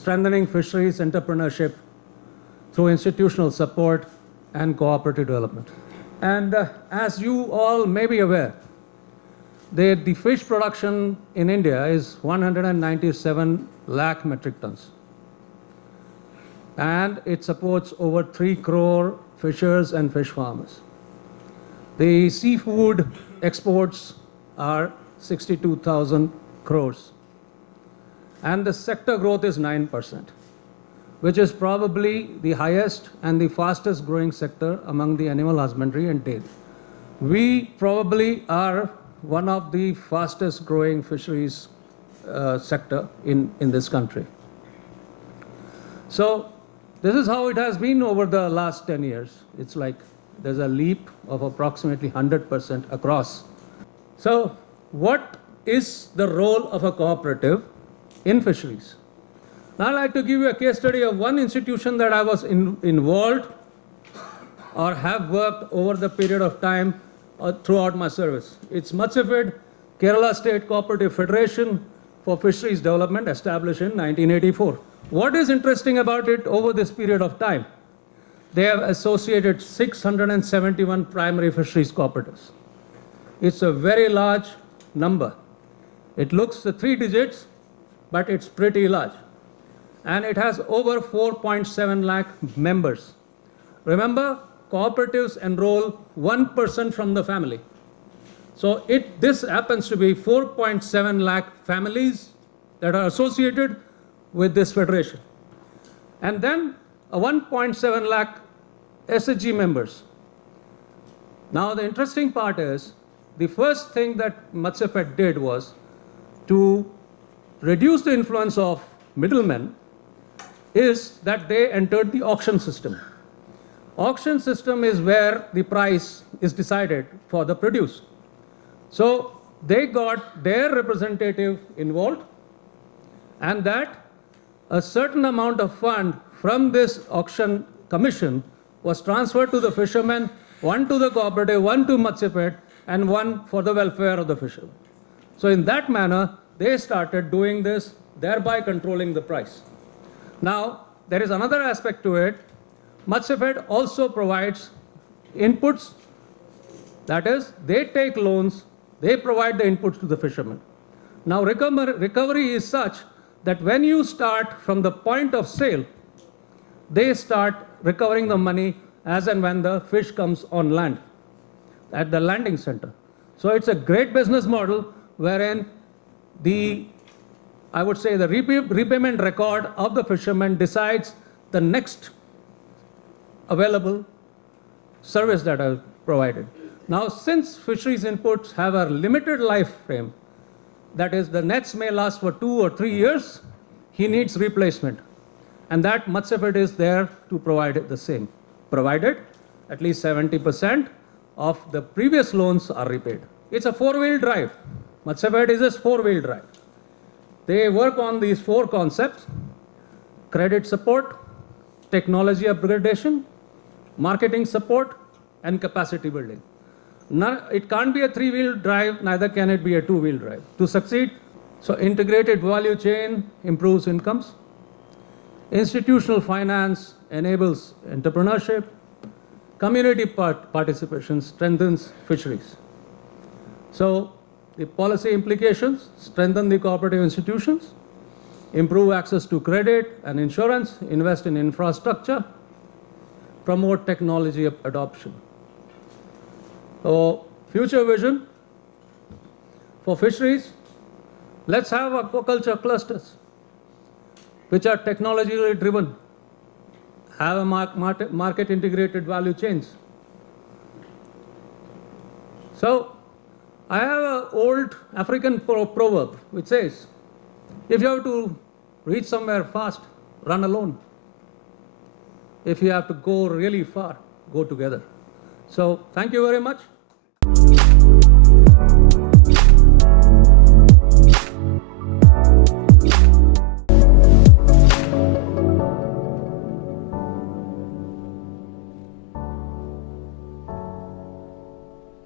strengthening fisheries entrepreneurship through institutional support and cooperative development. And as you all may be aware, the fish production in India is 197 lakh metric tons. And it supports over 3 crore fishers and fish farmers. The seafood exports are 62,000 crores. And the sector growth is 9%, which is probably the highest and the fastest growing sector among the animal husbandry and dairy. We probably are one of the fastest growing fisheries sector in this country. So this is how it has been over the last 10 years. It's like there's a leap of approximately 100% across. So what is the role of a cooperative in fisheries? Now I'd like to give you a case study of one institution that I was involved or have worked over the period of time throughout my service. It's Matsyafed, Kerala State Cooperative Federation for Fisheries Development, established in 1984. What is interesting about it over this period of time? They have associated 671 primary fisheries cooperatives. It's a very large number. It looks the 3 digits, but it's pretty large. And it has over 4.7 lakh members. Remember, cooperatives enroll 1% from the family. So this happens to be 4.7 lakh families that are associated with this federation. And then 1.7 lakh SHG members. Now the interesting part is, the first thing that Matsyafed did was to reduce the influence of middlemen, is that they entered the auction system. Auction system is where the price is decided for the produce. So they got their representative involved, and that a certain amount of fund from this auction commission was transferred to the fishermen, one to the cooperative, one to Matsyafed, and one for the welfare of the fishermen. So in that manner, they started doing this, thereby controlling the price. Now, there is another aspect to it. Matsyafed also provides inputs. That is, they take loans, they provide the inputs to the fishermen. Now, recovery is such that when you start from the point of sale, they start recovering the money as and when the fish comes on land at the landing center. So it's a great business model wherein I would say the repayment record of the fisherman decides the next available service that is provided. Now, since fisheries inputs have a limited life frame, that is, the nets may last for 2 or 3 years, he needs replacement. And that Matsyafed is there to provide the same, provided at least 70% of the previous loans are repaid. It's a 4-wheel drive. Matsyafed is a 4-wheel drive. They work on these 4 concepts: credit support, technology upgradation, marketing support, and capacity building. It can't be a 3-wheel drive, neither can it be a 2-wheel drive. To succeed, so integrated value chain improves incomes, institutional finance enables entrepreneurship, community participation strengthens fisheries. So the policy implications: strengthen the cooperative institutions, improve access to credit and insurance, invest in infrastructure, promote technology adoption. So, future vision for fisheries: let's have aquaculture clusters which are technologically driven, have a market integrated value chains. So, I have an old African proverb which says, if you have to reach somewhere fast, run alone. If you have to go really far, go together. So thank you very much.